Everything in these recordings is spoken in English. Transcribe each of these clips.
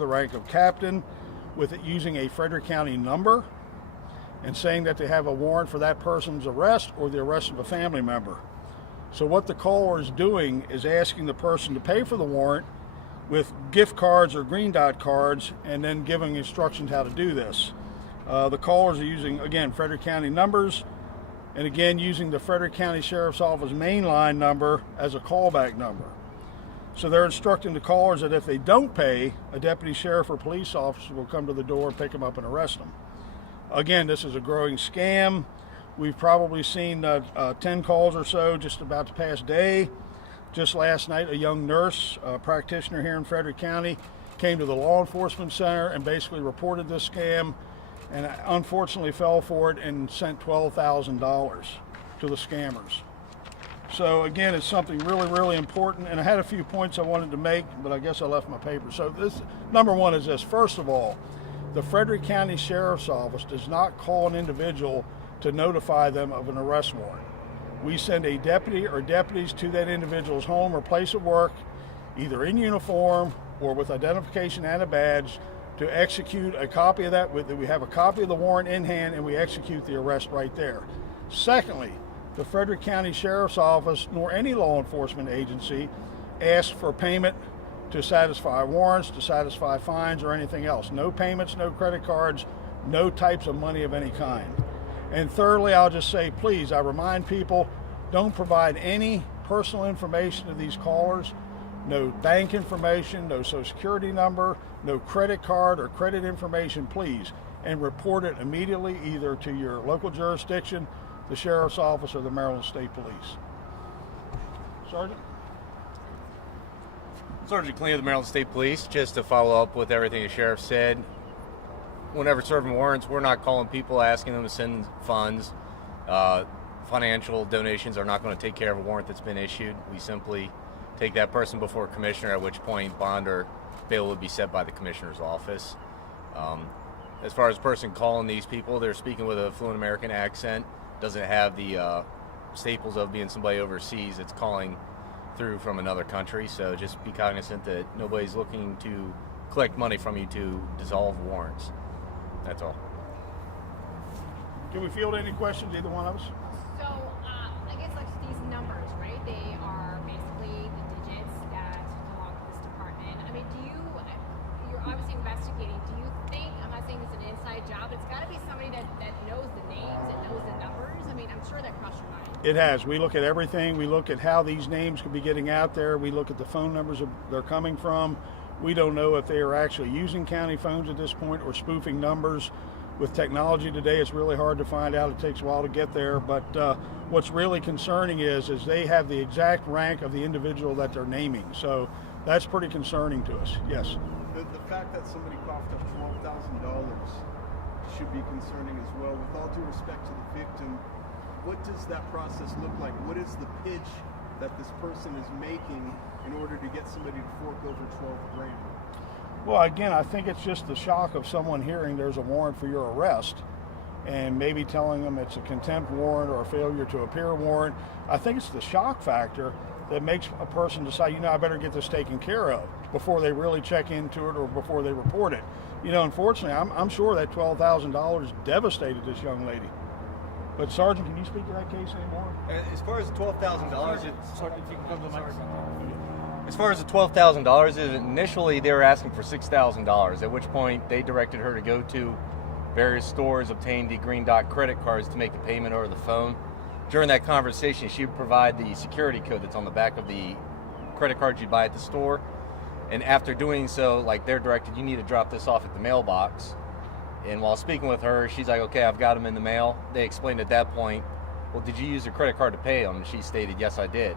the rank of captain with it using a Frederick County number and saying that they have a warrant for that person's arrest or the arrest of a family member. So what the caller is doing is asking the person to pay for the warrant with gift cards or green dot cards and then giving instructions how to do this. The callers are using, again, Frederick County numbers and again using the Frederick County Sheriff's Office main line number as a callback number. So they're instructing the callers that if they don't pay, a deputy sheriff or police officer will come to the door and pick them up and arrest them. Again, this is a growing scam. We've probably seen 10 calls or so just about the past day. Just last night, a young nurse, practitioner here in Frederick County, came to the law enforcement center and basically reported this scam and unfortunately fell for it and sent $12,000 to the scammers. So again, it's something really, really important. And I had a few points I wanted to make, but I guess I left my paper. So this, number one is this. First of all, the Frederick County Sheriff's Office does not call an individual to notify them of an arrest warrant. We send a deputy or deputies to that individual's home or place of work, either in uniform or with identification and a badge, to execute a copy of that. We have a copy of the warrant in hand and we execute the arrest right there. Secondly, the Frederick County Sheriff's Office nor any law enforcement agency asks for payment to satisfy warrants, to satisfy fines, or anything else. No payments, no credit cards, no types of money of any kind. And thirdly, I'll just say, please, I remind people, don't provide any personal information to these callers. No bank information, no social security number, no credit card or credit information, please. And report it immediately either to your local jurisdiction, the Sheriff's Office, or the Maryland State Police. Sergeant? Sergeant Clean of the Maryland State Police. Just to follow up with everything the Sheriff said, whenever serving warrants, we're not calling people asking them to send funds. Financial donations are not going to take care of a warrant that's been issued. We simply take that person before a commissioner, at which point bond or bail would be set by the commissioner's office. As far as the person calling these people, they're speaking with a fluent American accent, doesn't have the staples of being somebody overseas that's calling through from another country. So just be cognizant that nobody's looking to collect money from you to dissolve warrants. That's all. Can we field any questions, either one of us? So, I guess like these numbers, right? They are basically the digits that belong to this department. I mean, you're obviously investigating. Do you think, I'm not saying it's an inside job, it's got to be somebody that knows the names and knows the numbers? I mean, I'm sure that crossed your mind. It has. We look at everything. We look at how these names could be getting out there. We look at the phone numbers they're coming from. We don't know if they are actually using county phones at this point or spoofing numbers. With technology today, it's really hard to find out. It takes a while to get there. But what's really concerning is they have the exact rank of the individual that they're naming. So that's pretty concerning to us. Yes. The fact that somebody coughed up $12,000 should be concerning as well. With all due respect to the victim, what does that process look like? What is the pitch that this person is making in order to get somebody to fork over 12 grand? Well, again, I think it's just the shock of someone hearing there's a warrant for your arrest and maybe telling them it's a contempt warrant or a failure to appear warrant. I think it's the shock factor that makes a person decide, I better get this taken care of before they really check into it or before they report it. Unfortunately, I'm sure that $12,000 devastated this young lady. But Sergeant, can you speak to that case anymore? As far as the $12,000, as far as the $12,000, initially they were asking for $6,000, at which point they directed her to go to various stores, obtain the green dot credit cards to make the payment over the phone. During that conversation, she would provide the security code that's on the back of the credit card you buy at the store. And after doing so, like they're directed, you need to drop this off at the mailbox. And while speaking with her, she's like, okay, I've got them in the mail. They explained at that point, well, did you use your credit card to pay them? And she stated, yes, I did.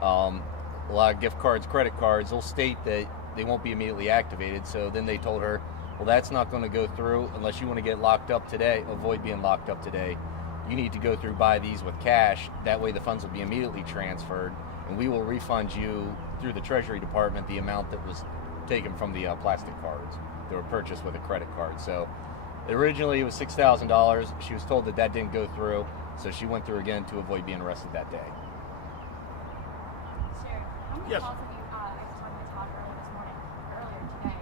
A lot of gift cards, credit cards, they'll state that they won't be immediately activated. So then they told her, well, that's not going to go through unless you want to get locked up today, avoid being locked up today. You need to go through, buy these with cash. That way the funds will be immediately transferred, and we will refund you through the Treasury Department the amount that was taken from the plastic cards that were purchased with a credit card. So originally it was $6,000. She was told that didn't go through, so she went through again to avoid being arrested that day. Sheriff, how many Yes. calls have you, I was talking to Todd earlier today,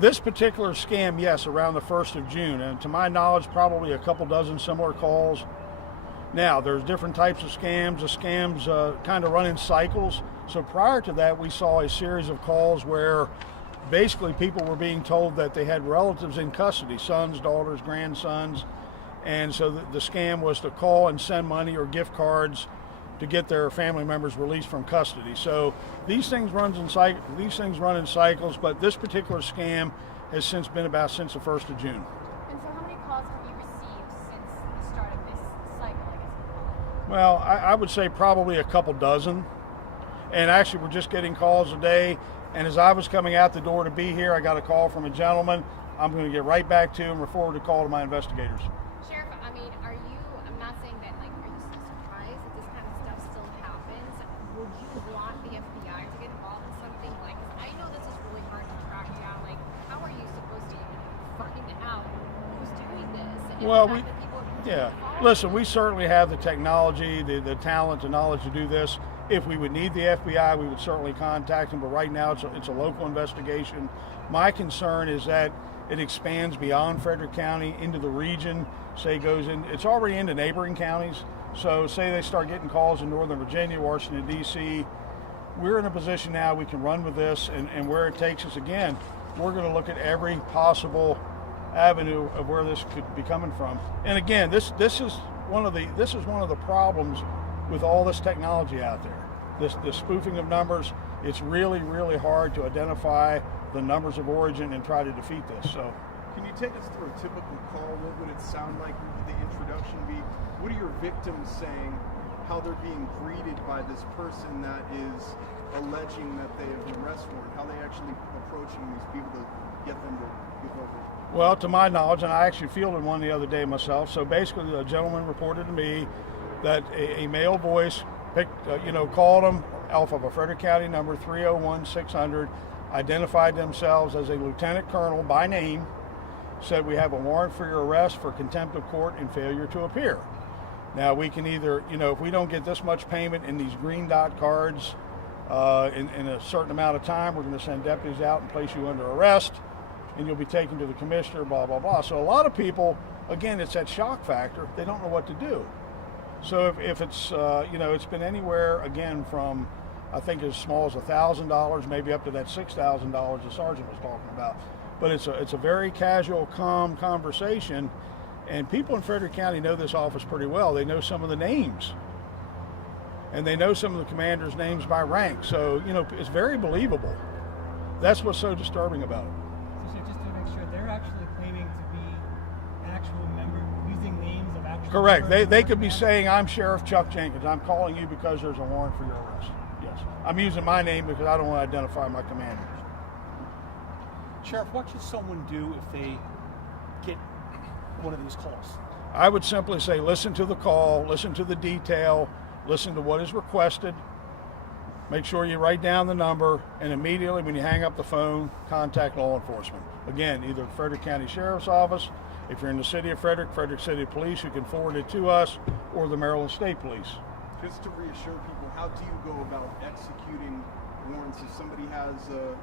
This particular scam, yes, around the 1st of June, and to my knowledge, probably a couple dozen similar calls. Now, there's different types of scams. The scams kind of run in cycles. So prior to that, we saw a series of calls where basically people were being told that they had relatives in custody, sons, daughters, grandsons, and so the scam was to call and send money or gift cards to get their family members released from custody. So these things run in cycles, but this particular scam has since been about since the 1st of June. And so how many calls have you received since the start of this cycle, I guess you call it? Well, I would say probably a couple dozen. And actually, we're just getting calls today. And as I was coming out the door to be here, I got a call from a gentleman. I'm going to get right back to him, forward a call to my investigators. Sheriff, I mean, I'm not saying that, like, are you so surprised that this kind of stuff still happens? Would you want the FBI to get involved in something like this? I know this is really hard to track down. Like, how are you supposed to even find out who's doing this? And Well, the fact that people are yeah. involved? Listen, we certainly have the technology, the talent, the knowledge to do this. If we would need the FBI, we would certainly contact them. But right now, it's a local investigation. My concern is that it expands beyond Frederick County into the region. Say goes in, it's already into neighboring counties. So say they start getting calls in Northern Virginia, Washington, D.C. We're in a position now we can run with this, and where it takes us, again, we're going to look at every possible avenue of where this could be coming from. And again, this is one of the problems with all this technology out there. This spoofing of numbers, it's really, really hard to identify the numbers of origin and try to defeat this. So, Can you take us through a typical call? What would it sound like? What would the introduction be? What are your victims saying? How they're being greeted by this person that is alleging that they have an arrest warrant? How they actually approaching these people to get them to give over? well, to my knowledge, and I actually fielded one the other day myself. So basically, a gentleman reported to me that a male voice called him off of a Frederick County number 301-600, identified themselves as a lieutenant colonel by name, said we have a warrant for your arrest for contempt of court and failure to appear. Now we can either, if we don't get this much payment in these green dot cards in a certain amount of time, we're going to send deputies out and place you under arrest, and you'll be taken to the commissioner, blah, blah, blah. So a lot of people, again, it's that shock factor. They don't know what to do. So if it's, it's been anywhere, again, from, I think, as small as $1,000, maybe up to that $6,000 the sergeant was talking about. But it's a very casual, calm conversation, and people in Frederick County know this office pretty well. They know some of the names, and they know some of the commanders' names by rank. So, it's very believable. That's what's so disturbing about it. So just to make sure, they're actually claiming to be an actual member, using names of actual Correct. members They of could be the saying, I'm Sheriff Chuck Jenkins. I'm calling you because there's a warrant for your arrest. Yes. I'm using my name because I don't want to identify my commanders. Sheriff, what should someone do if they get one of these calls? I would simply say, listen to the call, listen to the detail, listen to what is requested. Make sure you write down the number, and immediately when you hang up the phone, contact law enforcement. Again, either Frederick County Sheriff's Office, if you're in the city of Frederick City Police, you can forward it to us, or the Maryland State Police. Just to reassure people, how do you go about executing warrants if somebody has a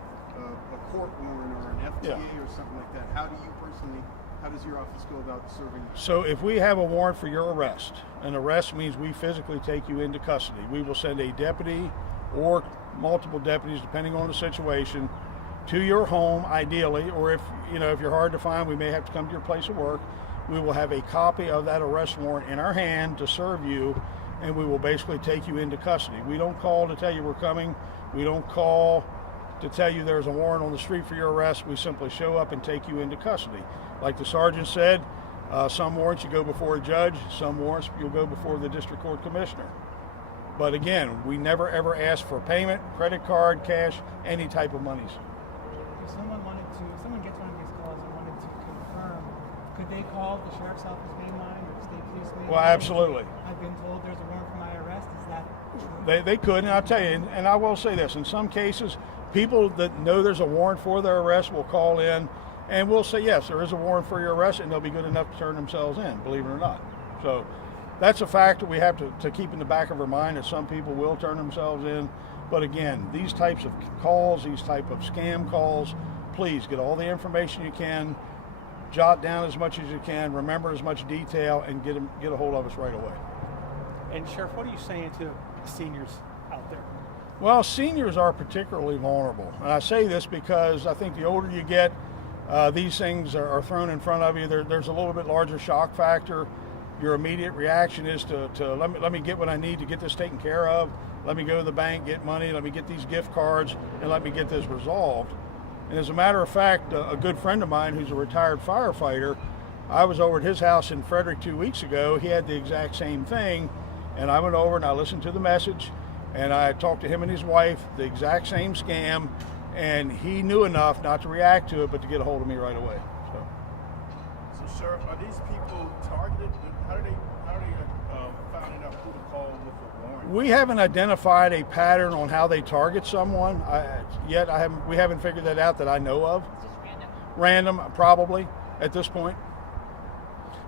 court warrant or an FTA or something like that? How does your office go about serving? So if we have a warrant for your arrest, an arrest means we physically take you into custody. We will send a deputy or multiple deputies, depending on the situation, to your home, ideally, or if you're hard to find, we may have to come to your place of work. We will have a copy of that arrest warrant in our hand to serve you, and we will basically take you into custody. We don't call to tell you we're coming. We don't call to tell you there's a warrant on the street for your arrest. We simply show up and take you into custody. Like the sergeant said, some warrants you go before a judge, some warrants you'll go before the district court commissioner. But again, we never ever ask for payment, credit card, cash, any type of monies. If someone gets one of these calls and wanted to confirm, could they call the sheriff's office main line or the state police main line? Well, absolutely. I've been told there's a warrant for my arrest. Is that true? They could, and I'll tell you, and I will say this, in some cases, people that know there's a warrant for their arrest will call in, and we'll say, yes, there is a warrant for your arrest, and they'll be good enough to turn themselves in, believe it or not. So that's a factor we have to keep in the back of our mind, that some people will turn themselves in. But again, these types of calls, these type of scam calls, please get all the information you can, jot down as much as you can, remember as much detail, and get a hold of us right away. And Sheriff, what are you saying to the seniors out there? Well, seniors are particularly vulnerable. And I say this because I think the older you get, these things are thrown in front of you. There's a little bit larger shock factor. Your immediate reaction is to let me get what I need to get this taken care of. Let me go to the bank, get money, let me get these gift cards, and let me get this resolved. And as a matter of fact, a good friend of mine who's a retired firefighter, I was over at his house in Frederick 2 weeks ago. He had the exact same thing. And I went over and I listened to the message, and I talked to him and his wife, the exact same scam, and he knew enough not to react to it, but to get a hold of me right away. So, Sheriff, are these people targeted? How do they find out who to call with a warrant? We haven't identified a pattern on how they target someone yet. We haven't figured that out that I know of. It's just random. Random, probably at this point.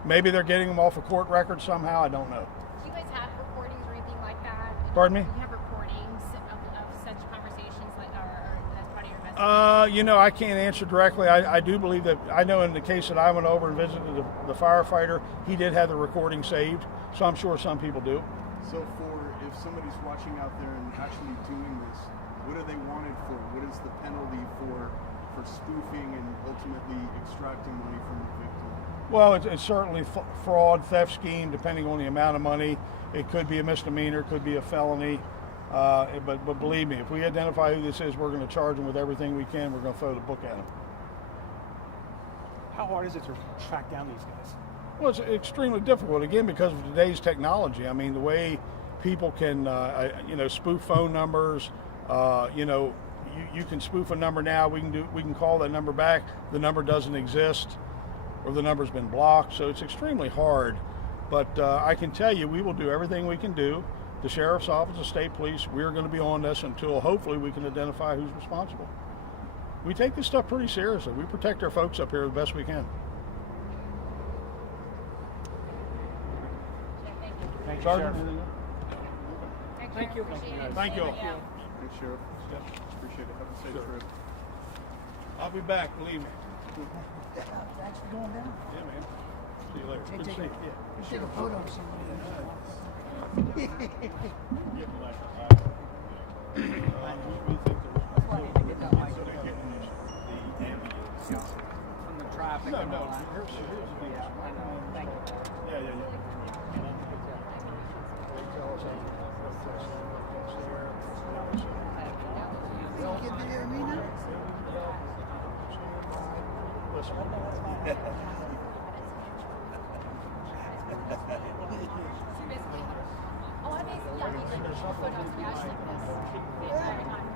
Maybe they're getting them off a court record somehow. I don't know. Do you guys have recordings or anything like that? Pardon me? Do you have recordings of such conversations, like, or as part of your investigation? I can't answer directly. I do believe that, I know in the case that I went over and visited the firefighter, he did have the recording saved, so I'm sure some people do. So if somebody's watching out there and actually doing this, what are they wanted for? What is the penalty for spoofing and ultimately extracting money from the victim? Well, it's certainly fraud, theft scheme, depending on the amount of money. It could be a misdemeanor, could be a felony. But believe me, if we identify who this is, we're going to charge them with everything we can. We're going to throw the book at them. How hard is it to track down these guys? Well, it's extremely difficult, again, because of today's technology. I mean, the way people can, spoof phone numbers, you can spoof a number now. We can call that number back. The number doesn't exist, or the number's been blocked. So it's extremely hard. But I can tell you, we will do everything we can do. The Sheriff's Office, the State Police, we're going to be on this until hopefully we can identify who's responsible. We take this stuff pretty seriously. We protect our folks up here the best we can. Thank you. Thank you, Sergeant, Sheriff. anything else? Thank you. Appreciate it. Thank you. Yeah. Thanks, Sheriff. Appreciate it. Have a safe Sure. trip. I'll be back, believe me. Thanks for going down. Yeah, man. See you later. Good to see you. Yeah. You take a photo of somebody. Getting like we think That's why I need to get that mic so they're getting the ambulance. from the traffic No, and no. all that. Here's the Yeah, I know. Thank you. Yeah. They tell us You don't get video of me now? listen. Oh, I basically, yeah, these are photos, yeah, I just like this the entire time.